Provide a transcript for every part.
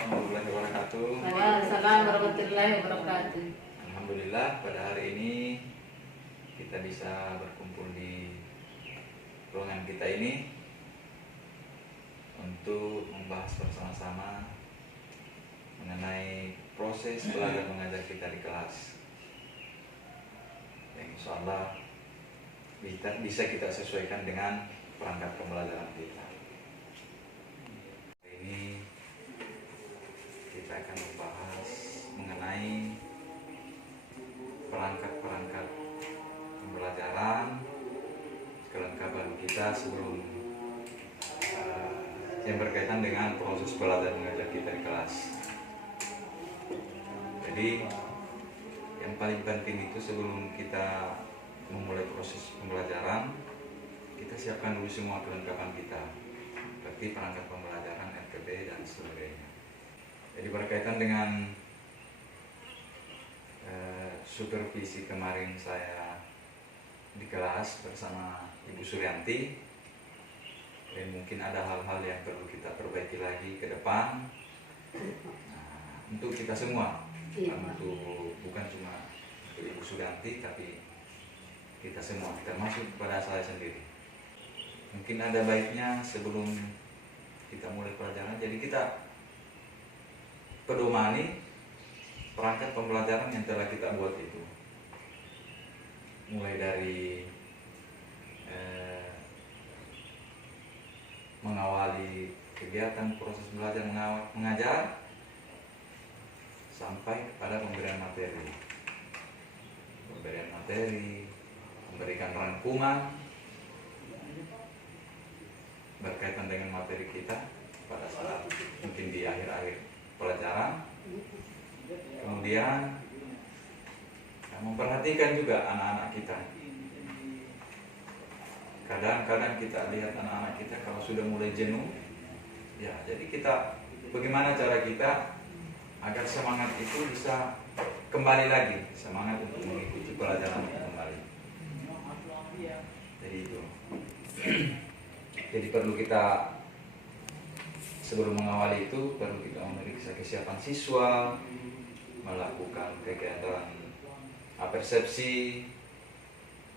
warahmatullahi wabarakatuh. Waalaikumsalam warahmatullahi wabarakatuh. Alhamdulillah pada hari ini kita bisa berkumpul di ruangan kita ini untuk membahas bersama-sama mengenai proses belajar mengajar kita di kelas. Yang insya Allah bisa kita sesuaikan dengan perangkat pembelajaran kita. Hari ini kita akan membahas mengenai perangkat-perangkat pembelajaran kelengkapan kita sebelum yang berkaitan dengan proses belajar mengajar kita di kelas. Jadi yang paling penting itu sebelum kita memulai proses pembelajaran, kita siapkan dulu semua kelengkapan kita, seperti perangkat pembelajaran, RPB dan sebagainya. Jadi berkaitan dengan supervisi kemarin saya di kelas bersama Ibu Suryanti, dan mungkin ada hal-hal yang perlu kita perbaiki lagi ke depan. Nah, untuk kita semua, bukan cuma untuk Ibu Suryanti, tapi kita semua, termasuk kepada saya sendiri. Mungkin ada baiknya sebelum kita mulai pelajaran, jadi kita pedomani perangkat pembelajaran yang telah kita buat itu, mulai dari mengawali kegiatan proses belajar mengajar sampai kepada pemberian materi, memberikan rangkuman berkaitan dengan materi kita pada saat mungkin di akhir-akhir pelajaran. Kemudian memperhatikan juga anak-anak kita. Kadang-kadang kita lihat anak-anak kita kalau sudah mulai jenuh, ya jadi kita bagaimana cara kita agar semangat itu bisa kembali lagi, semangat untuk mengikuti pelajaran itu kembali. Jadi itu. Jadi perlu kita sebelum mengawali itu perlu kita memeriksa kesiapan siswa, melakukan kegiatan persepsi.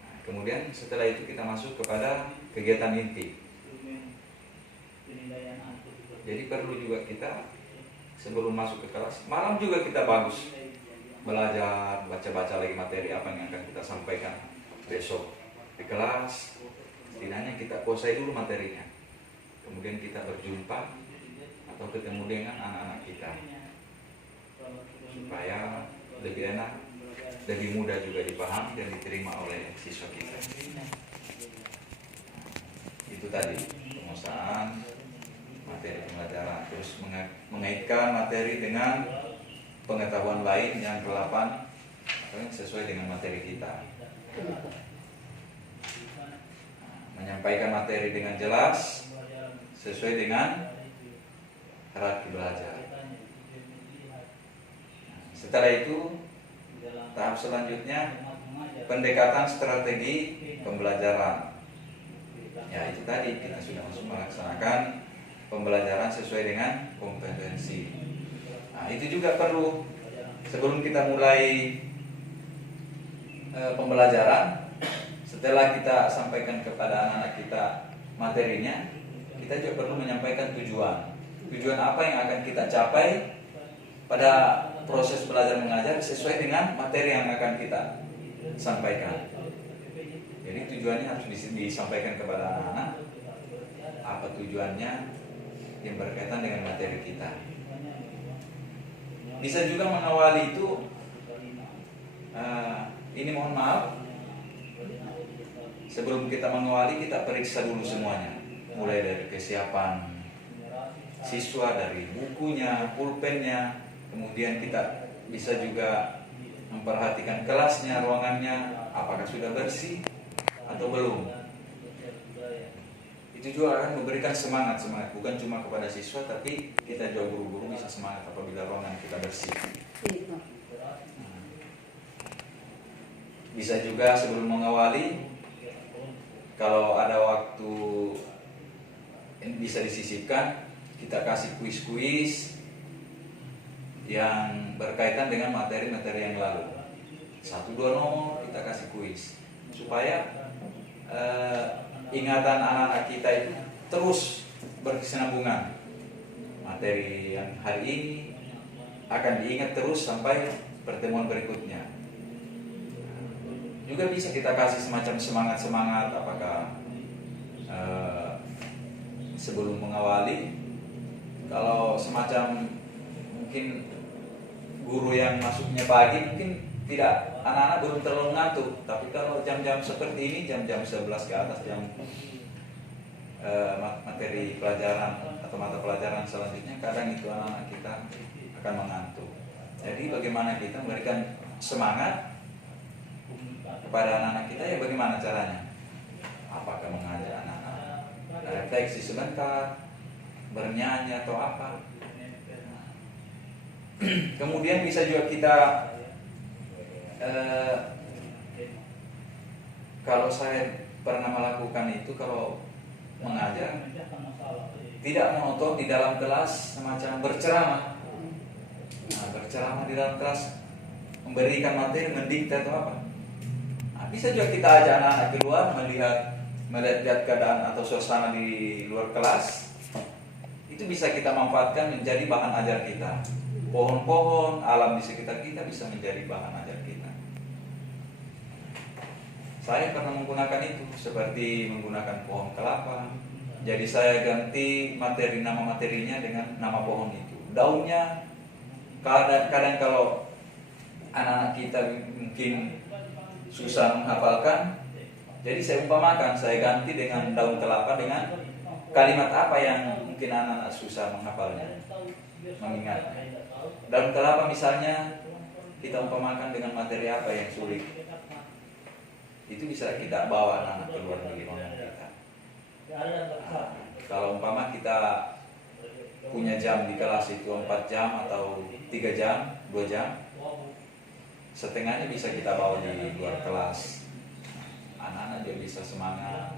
Nah, kemudian setelah itu kita masuk kepada kegiatan inti. Jadi perlu juga kita sebelum masuk ke kelas, malam juga kita bagus belajar, baca-baca lagi materi apa yang akan kita sampaikan besok di kelas. Setidaknya kita kuasai dulu materinya. Kemudian kita berjumpa atau ketemu dengan anak-anak kita supaya lebih enak, lebih mudah juga dipahami dan diterima oleh siswa kita. Itu tadi pengusahaan materi pembelajaran, terus mengaitkan materi dengan pengetahuan lain yang relevan sesuai dengan materi kita. Menyampaikan materi dengan jelas sesuai dengan hierarki belajar. Setelah itu tahap selanjutnya pendekatan strategi pembelajaran. Ya itu tadi kita sudah masuk melaksanakan pembelajaran sesuai dengan kompetensi. Nah itu juga perlu sebelum kita mulai pembelajaran. Setelah kita sampaikan kepada anak-anak kita materinya, kita juga perlu menyampaikan tujuan. Tujuan apa yang akan kita capai pada proses belajar mengajar sesuai dengan materi yang akan kita sampaikan. Jadi tujuannya harus disampaikan kepada anak-anak. Apa tujuannya yang berkaitan dengan materi kita. Bisa juga mengawali itu, ini mohon maaf, sebelum kita mengawali kita periksa dulu semuanya, mulai dari kesiapan siswa, dari bukunya, pulpennya, kemudian kita bisa juga memperhatikan kelasnya, ruangannya, apakah sudah bersih atau belum. Itu juga akan memberikan semangat bukan cuma kepada siswa, tapi kita juga guru-guru bisa semangat apabila ruangan kita bersih. Bisa juga sebelum mengawali, kalau ada waktu yang bisa disisipkan, kita kasih kuis-kuis yang berkaitan dengan materi-materi yang lalu. 1-2 nomor kita kasih kuis supaya ingatan anak-anak kita itu terus berkesinambungan. Materi yang hari ini akan diingat terus sampai pertemuan berikutnya. Juga bisa kita kasih semacam semangat-semangat, apakah sebelum mengawali, kalau semacam mungkin guru yang masuknya pagi mungkin tidak, anak-anak belum terlalu ngantuk, tapi kalau jam-jam seperti ini, jam-jam 11 ke atas, jam materi pelajaran atau mata pelajaran selanjutnya, kadang itu anak-anak kita akan mengantuk. Jadi bagaimana kita memberikan semangat kepada anak-anak kita, ya bagaimana caranya? Apakah mengajak anak-anak refleksi sebentar, bernyanyi atau apa? Kemudian bisa juga kita kalau saya pernah melakukan itu, kalau mengajar tidak monoton di dalam kelas, semacam berceramah. Berceramah di dalam kelas, memberikan materi, mendikte atau apa. Bisa juga kita ajak anak-anak keluar melihat keadaan atau suasana di luar kelas. Itu bisa kita manfaatkan menjadi bahan ajar kita. Pohon-pohon, alam di sekitar kita bisa menjadi bahan ajar kita. Saya pernah menggunakan itu, seperti menggunakan pohon kelapa. Jadi saya ganti nama materinya dengan nama pohon itu. Daunnya, kadang kalau anak-anak kita mungkin susah menghafalkan, jadi saya umpamakan, saya ganti dengan daun kelapa dengan kalimat apa yang mungkin anak-anak susah menghafalnya, mengingatnya. Daun kelapa misalnya kita umpamakan dengan materi apa yang sulit, itu bisa kita bawa anak-anak keluar dari ruangan kita. Kalau umpama kita punya jam di kelas itu 4 jam atau 3 jam, 2 jam, setengahnya bisa kita bawa di luar kelas. Anak-anak dia bisa semangat,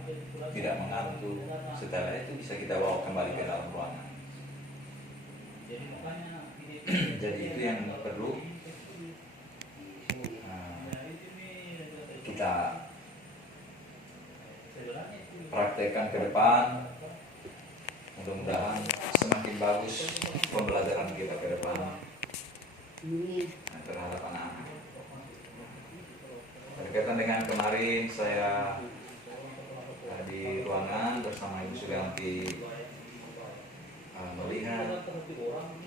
tidak mengantuk. Setelah itu bisa kita bawa kembali ke dalam ruangan. Jadi itu yang perlu kita praktekkan ke depan. Mudah-mudahan semakin bagus pembelajaran kita ke depan terhadap anak-anak. Berkaitan dengan kemarin saya di ruangan bersama Ibu Sulianti melihat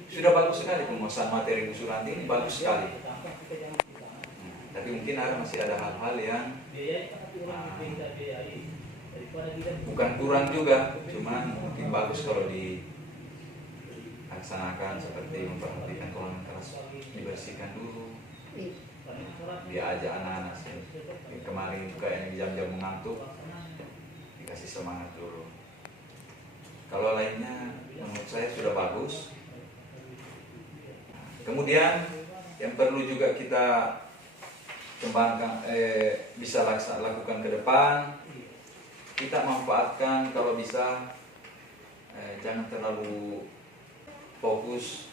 sudah bagus sekali penguasaan materi Ibu Sulianti ini, bagus sekali. Tapi mungkin masih ada hal-hal yang bukan kurang juga, cuman mungkin bagus kalau dilaksanakan, seperti memperhatikan ruangan kelas dibersihkan dulu, diajak anak-anak kemarin kayaknya jam-jam mengantuk, dikasih semangat dulu. Kalau lainnya menurut saya sudah bagus. Kemudian yang perlu juga kita kembangkan, bisa lakukan ke depan, kita manfaatkan kalau bisa, jangan terlalu fokus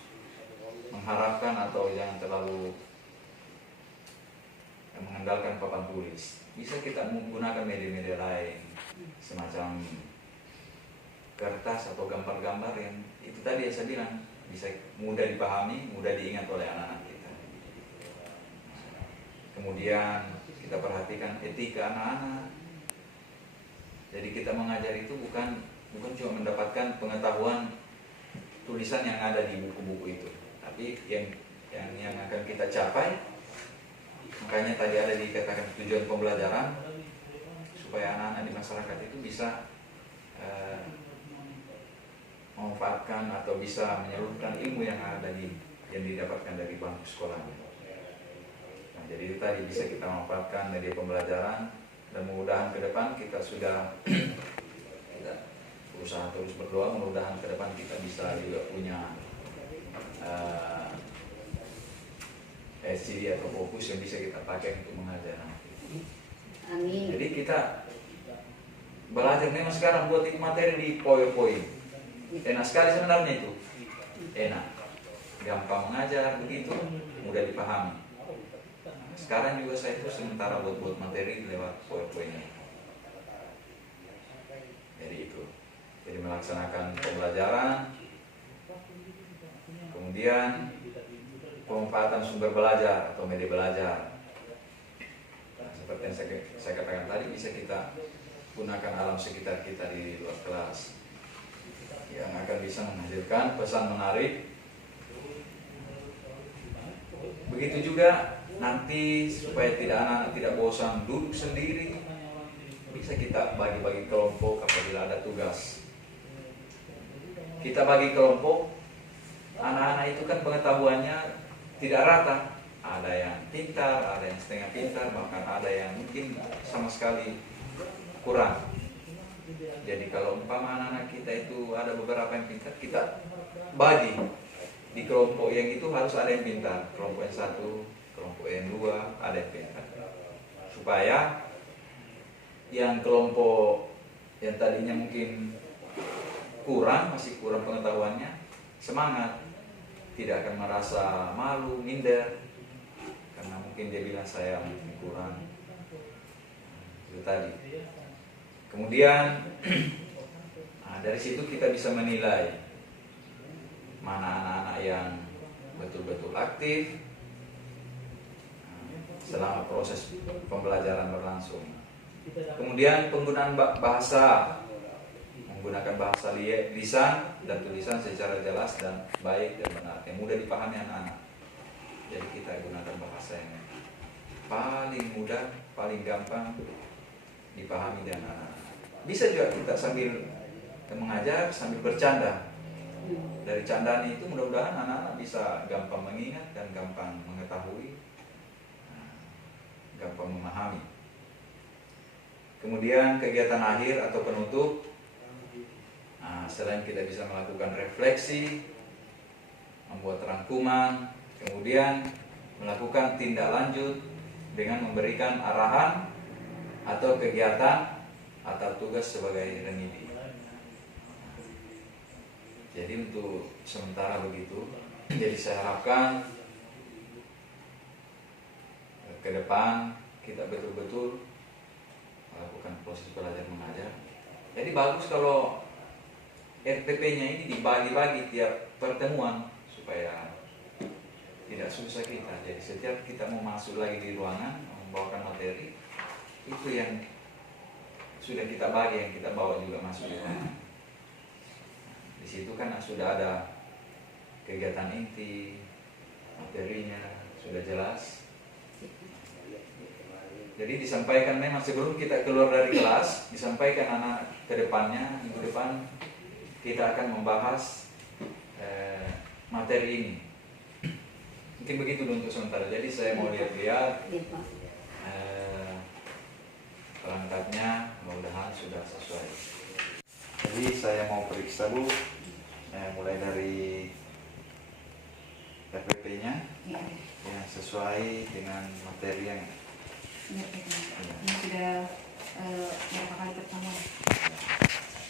mengharapkan atau jangan terlalu mengandalkan papan tulis. Bisa kita menggunakan media-media lain, semacam kertas atau gambar-gambar yang itu tadi yang saya bilang, bisa mudah dipahami, mudah diingat oleh anak-anak kita. Kemudian kita perhatikan etika anak-anak. Jadi kita mengajar itu bukan cuma mendapatkan pengetahuan tulisan yang ada di buku-buku itu, tapi yang akan kita capai. Makanya tadi ada dikatakan tujuan pembelajaran, supaya anak-anak di masyarakat itu bisa memanfaatkan atau bisa menyalurkan ilmu yang didapatkan dari bangku sekolah. Nah, jadi itu tadi bisa kita manfaatkan media pembelajaran, dan mudah-mudahan ke depan kita sudah berusaha terus berdoa, mudah-mudahan ke depan kita bisa juga punya SCD atau fokus yang bisa kita pakai untuk mengajar. Amin. Jadi kita belajar memang sekarang buat materi di poin-poin. Enak sekali sebenarnya itu. Enak. gampang mengajar, begitu mudah dipahami. Sekarang juga saya itu sementara buat materi lewat PowerPoint. Jadi itu, jadi melaksanakan pembelajaran, kemudian pemanfaatan sumber belajar atau media belajar. Nah, seperti yang saya katakan tadi, bisa kita gunakan alam sekitar kita di luar kelas yang akan bisa menghasilkan pesan menarik. Begitu juga nanti supaya anak-anak tidak bosan duduk sendiri, bisa kita bagi-bagi kelompok apabila ada tugas. Kita bagi kelompok, anak-anak itu kan pengetahuannya tidak rata. Ada yang pintar, ada yang setengah pintar, bahkan ada yang mungkin sama sekali kurang. Jadi kalau umpama anak-anak kita itu ada beberapa yang pintar, kita bagi di kelompok yang itu harus ada yang pintar. Kelompok yang satu, kelompok yang dua, ada yang pintar. Supaya yang kelompok yang tadinya mungkin masih kurang pengetahuannya, semangat, tidak akan merasa malu, minder, karena mungkin dia bilang saya mungkin kurang. Itu tadi. Kemudian dari situ kita bisa menilai mana anak-anak yang betul-betul aktif selama proses pembelajaran berlangsung. Kemudian penggunaan bahasa, menggunakan bahasa lisan dan tulisan secara jelas dan baik dan benar, yang mudah dipahami anak-anak. Jadi kita gunakan bahasa yang paling mudah, paling gampang dipahami dan anak-anak. Bisa juga kita sambil mengajar, sambil bercanda. Dari candaan itu mudah-mudahan anak-anak bisa gampang mengingat dan gampang mengetahui, gampang memahami. Kemudian kegiatan akhir atau penutup, selain kita bisa melakukan refleksi, membuat rangkuman, kemudian melakukan tindak lanjut dengan memberikan arahan atau kegiatan atau tugas sebagai remedi. Jadi untuk sementara begitu. Jadi saya harapkan ke depan kita betul-betul melakukan proses belajar mengajar. Jadi bagus kalau RPP-nya ini dibagi-bagi tiap pertemuan supaya tidak susah kita. Jadi setiap kita mau masuk lagi di ruangan membawakan materi, itu yang sudah kita bagi, yang kita bawa juga masuk di ruangan. Di situ kan sudah ada kegiatan inti, materinya sudah jelas. Jadi disampaikan memang sebelum kita keluar dari kelas, disampaikan anak ke depannya, minggu depan kita akan membahas materi ini. Mungkin begitu untuk sementara. Jadi saya mau lihat-lihat perangkatnya, mudah-mudahan sudah sesuai. Jadi saya mau periksa Bu, mulai dari RPP-nya yang sesuai dengan materi yang Ini sudah berapa kali pertama?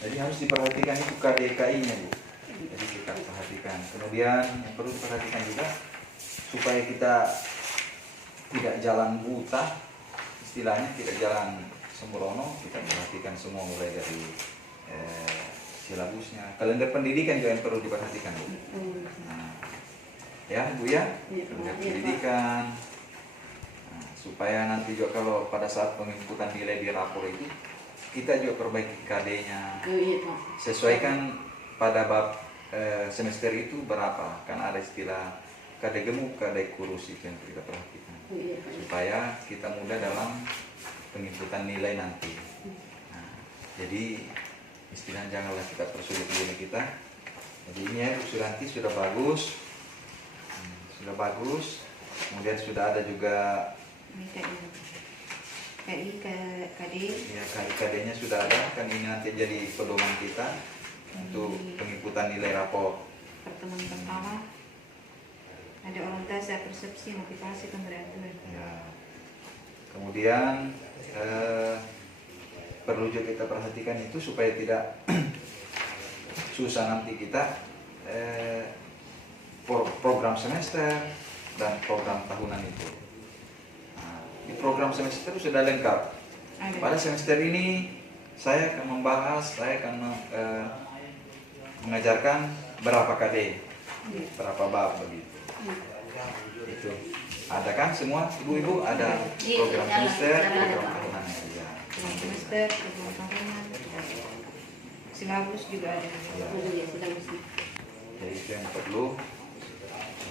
jadi harus diperhatikan itu KDKI-nya Bu. Jadi kita perhatikan. Kemudian yang perlu diperhatikan juga supaya kita tidak jalan buta, istilahnya tidak jalan sembrono, kita perhatikan semua mulai dari silabusnya, kalender pendidikan juga yang perlu diperhatikan Bu. Nah, ya Bu ya, kalender pendidikan. Nah, supaya nanti juga kalau pada saat penginputan nilai di rapor itu kita juga perbaiki KD-nya, sesuaikan pada bab semester itu berapa, kan ada istilah KD gemuk, KD kurus, itu yang kita perhatikan supaya kita mudah dalam penginputan nilai nanti. Nah, jadi istilahnya janganlah kita persulit diri kita. Jadi ini ya Bu Suranti sudah bagus, kemudian sudah ada juga KD. Ya, KD-nya sudah ada, kan ini nanti jadi pedoman kita untuk penginputan nilai rapor. Pertemuan pertama ada orientasi, persepsi, motivasi, pemberian. Ya. Kemudian perlu juga kita perhatikan itu supaya tidak susah nanti kita program semester dan program tahunan itu. Nah, di program semester sudah lengkap. Ada. Pada semester ini saya akan mengajarkan berapa KD, berapa bab begitu. Itu ada kan semua ibu-ibu ada program semester, program tahunan ya. Program semester, program tahunan, silabus juga ada. Jadi itu yang perlu.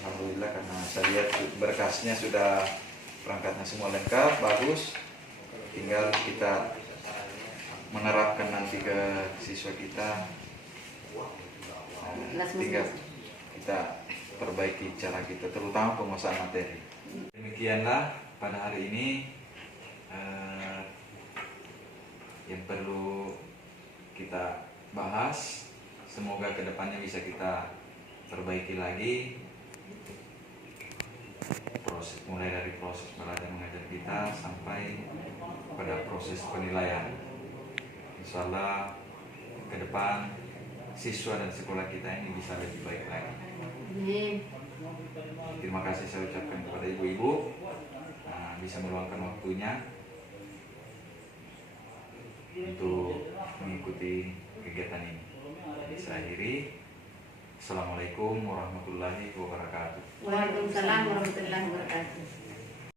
Alhamdulillah karena saya lihat berkasnya sudah, perangkatnya semua lengkap, bagus. Tinggal kita menerapkan nanti ke siswa kita. Tinggal kita perbaiki cara kita, terutama penguasaan materi. Demikianlah pada hari ini yang perlu kita bahas. Semoga kedepannya bisa kita perbaiki lagi. Mulai dari proses belajar mengajar kita sampai pada proses penilaian. Insya Allah ke depan siswa dan sekolah kita ini bisa lebih baik lagi. Terima kasih saya ucapkan kepada ibu-ibu bisa meluangkan waktunya untuk mengikuti kegiatan ini. Saya akhiri. Assalamualaikum warahmatullahi wabarakatuh. Waalaikumsalam warahmatullahi wabarakatuh.